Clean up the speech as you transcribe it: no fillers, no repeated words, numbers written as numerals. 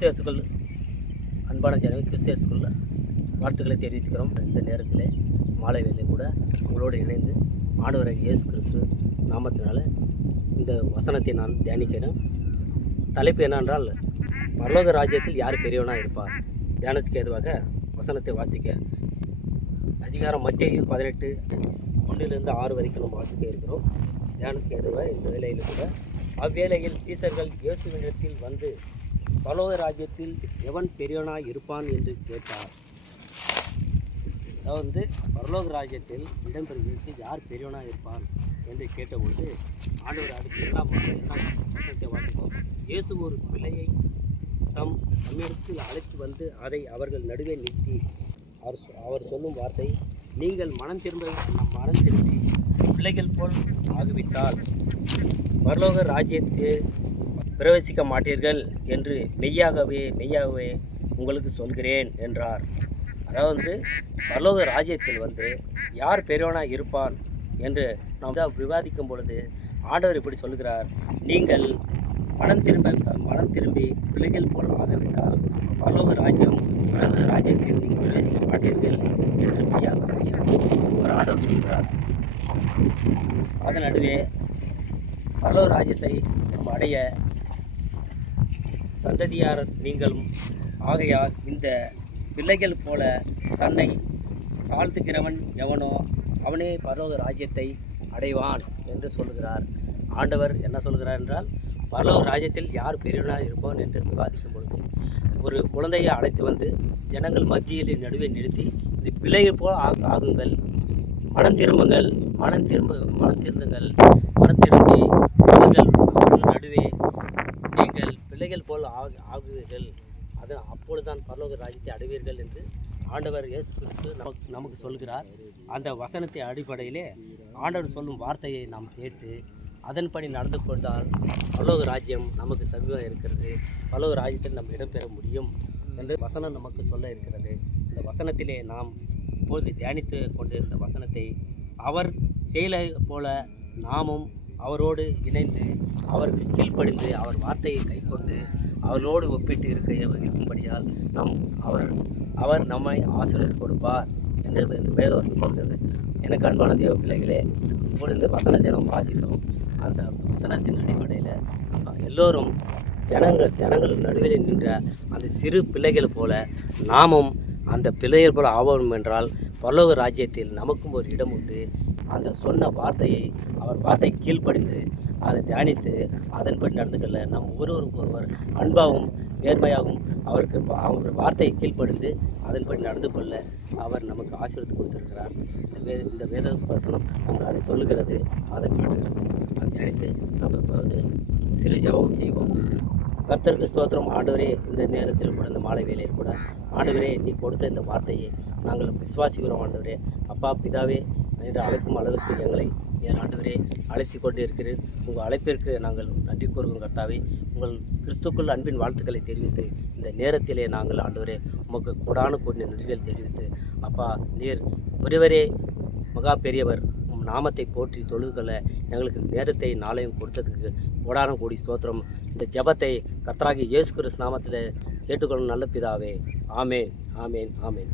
கிறிஸ்தவத்துக்குள் அன்பான ஜனங்கள் கிறிஸ்தவத்துக்குள்ள வாழ்த்துக்களை தெரிவித்துக்கிறோம். இந்த நேரத்தில் மாலை வேலை கூட உங்களோடு இணைந்து ஆண்டவராகிய இயேசு கிறிஸ்து நாமத்தினால இந்த வசனத்தை நான் தியானிக்கிறேன். தலைப்பு என்னென்றால் பரலோக ராஜ்யத்தில் யார் பெரியவனாக இருப்பார். தியானத்துக்கு ஏதுவாக வசனத்தை வாசிக்க அதிகாரம் மத்தேயு 18:1-6 வரைக்கும் நம்ம வாசிக்க இருக்கிறோம். தியானத்துக்கு ஏதுவாக இந்த வேலையில் கூட அவ்வேளையில் சீசர்கள் இயேசுவினிடத்தில் வந்து பரலோக ராஜ்யத்தில் எவன் பெரியவனாய் இருப்பான் என்று கேட்டார். அதாவது பரலோக ராஜ்யத்தில் இடம்பெறுவதற்கு யார் பெரியவனாக இருப்பான் என்று கேட்டபொழுது ஆண்டவர் அடுத்து எல்லாம் வசனத்தை வாசிப்போம். இயேசு ஒரு பிள்ளையை தம்மிடத்தில் அழைத்து வந்து அதை அவர்கள் நடுவே நிறுத்தி அவர் சொல்லும் வார்த்தை, நீங்கள் மனம் திரும்பி பிள்ளைகள் போல் ஆகிவிட்டால் பரலோக ராஜ்யத்தில் பிரவேசிக்க மாட்டீர்கள் என்று மெய்யாகவே உங்களுக்கு சொல்கிறேன் என்றார். அதாவது பரலோக ராஜ்யத்தில் யார் பெரியவனாக இருப்பான் என்று நாம் விவாதிக்கும் பொழுது ஆண்டவர் இப்படி சொல்கிறார், நீங்கள் மனம் திரும்பி பிள்ளைகள் போல் ஆகவிட்டால் பரலோக ராஜ்யத்தில் நீங்கள் பிரவேசிக்க மாட்டீர்கள் என்று மெய்யாகவே ஒரு ஆண்டவர் சொல்கிறார். அதன் நடுவே பரலோக ராஜ்யத்தை நாம் அடைய சந்ததியார் நீங்களும் ஆகையால் இந்த பிள்ளைகள் போல தன்னை தாழ்த்துகிறவன் எவனோ அவனே பரலோக ராஜ்யத்தை அடைவான் என்று சொல்கிறார். ஆண்டவர் என்ன சொல்கிறார் என்றால், பரலோக ராஜ்யத்தில் யார் பெரியவனாக இருப்பான் என்று விவாதிக்கும் பொழுது ஒரு குழந்தையை அழைத்து வந்து ஜனங்கள் மத்தியில் நடுவே நிறுத்தி இந்த பிள்ளைகள் போல ஆகுங்கள், மனம் திரும்பி நடுவே நீங்கள் பிள்ளைகள் போல் ஆகுவீர்கள், அப்பொழுதுதான் பரலோக ராஜ்யத்தை அடைவீர்கள் என்று ஆண்டவர் இயேசு கிறிஸ்து நமக்கு சொல்கிறார். அந்த வசனத்தை அடிப்படையிலே ஆண்டவர் சொல்லும் வார்த்தையை நாம் கேட்டு அதன்படி நடந்து கொண்டால் பரலோக ராஜ்யம் நமக்கு சமீபமாக இருக்கிறது, பரலோக ராஜ்யத்தில் நம்ம இடம்பெற முடியும் என்று வசனம் நமக்கு சொல்ல இருக்கிறது. இந்த வசனத்திலே நாம் இப்பொழுது தியானித்து கொண்டிருந்த வசனத்தை அவர் செயலை போல நாமும் அவரோடு இணைந்து அவருக்கு கீழ்ப்படிந்து அவர் வார்த்தையை கைக்கொண்டு அவரோடு ஒப்பிட்டு இருக்கும்படியால் அவர் நம்மை ஆசீர்வதித்து கொடுப்பார் என்று வேதவசனம் சொல்கிறது. எனக்கு அன்பான தேவ பிள்ளைகளே, இப்பொழுது இந்த வசனத்தை நாம் வாசித்தோம். அந்த வசனத்தின் அடிப்படையில் எல்லோரும் ஜனங்கள் நடுவில் நின்ற அந்த சிறு பிள்ளைகள் போல நாமும் அந்த பிள்ளைகள் போல ஆவோம் என்றால் பரலோக ராஜ்யத்தில் நமக்கும் ஒரு இடம் உண்டு. அந்த சொன்ன வார்த்தையை அவர் வார்த்தை கீழ்ப்படிந்து அதை தியானித்து அதன்படி நடந்துக்கொள்ள நம் ஒருவர் அன்பாகவும் நேர்மையாகவும் அவர் வார்த்தையை கீழ்ப்படிந்து அதன்படி நடந்து கொள்ள அவர் நமக்கு ஆசீர்வாதம் கொடுத்திருக்கிறார். இந்த வேத வசனம் நமக்கு அதை சொல்லுகிறது, அதை காட்டுகிறது. அதை தியானித்து நம்ம இப்போ சிறு ஜெபம் செய்வோம். கர்த்தருக்கு ஸ்தோத்திரம். ஆண்டவரே, இந்த நேரத்தில் கூட இந்த மாலை வேளையில் கூட ஆண்டவரே, நீ கொடுத்த இந்த வார்த்தையை நாங்கள் விசுவாசிக்கிறோம். ஆண்டவரே, அப்பா பிதாவே என்று அழைக்கும் அளவுக்கு எங்களை ஆண்டவரே அழைத்து கொண்டு இருக்கிறேன். உங்கள் அழைப்பிற்கு நாங்கள் நன்றி கூறுவோம். கர்த்தாவே, உங்கள் கிறிஸ்துக்குள் அன்பின் வாழ்த்துக்களை தெரிவித்து இந்த நேரத்திலே நாங்கள் ஆண்டவரே உமக்கு கூடான கூடிய நன்றிகள் தெரிவித்து, அப்பா நீர் ஒருவரே மகா பெரியவர், நாமத்தை போற்றி தொழுது கொள்ள எங்களுக்கு நேரத்தை நாளையும் கொடுத்ததுக்கு கோடான கோடி ஸ்தோத்திரம். இந்த ஜெபத்தை கர்த்தராகிய இயேசு கிறிஸ்து நாமத்தில் கேட்டுக்கொள்ளும் நல்ல பிதாவே. ஆமேன், ஆமேன், ஆமேன்.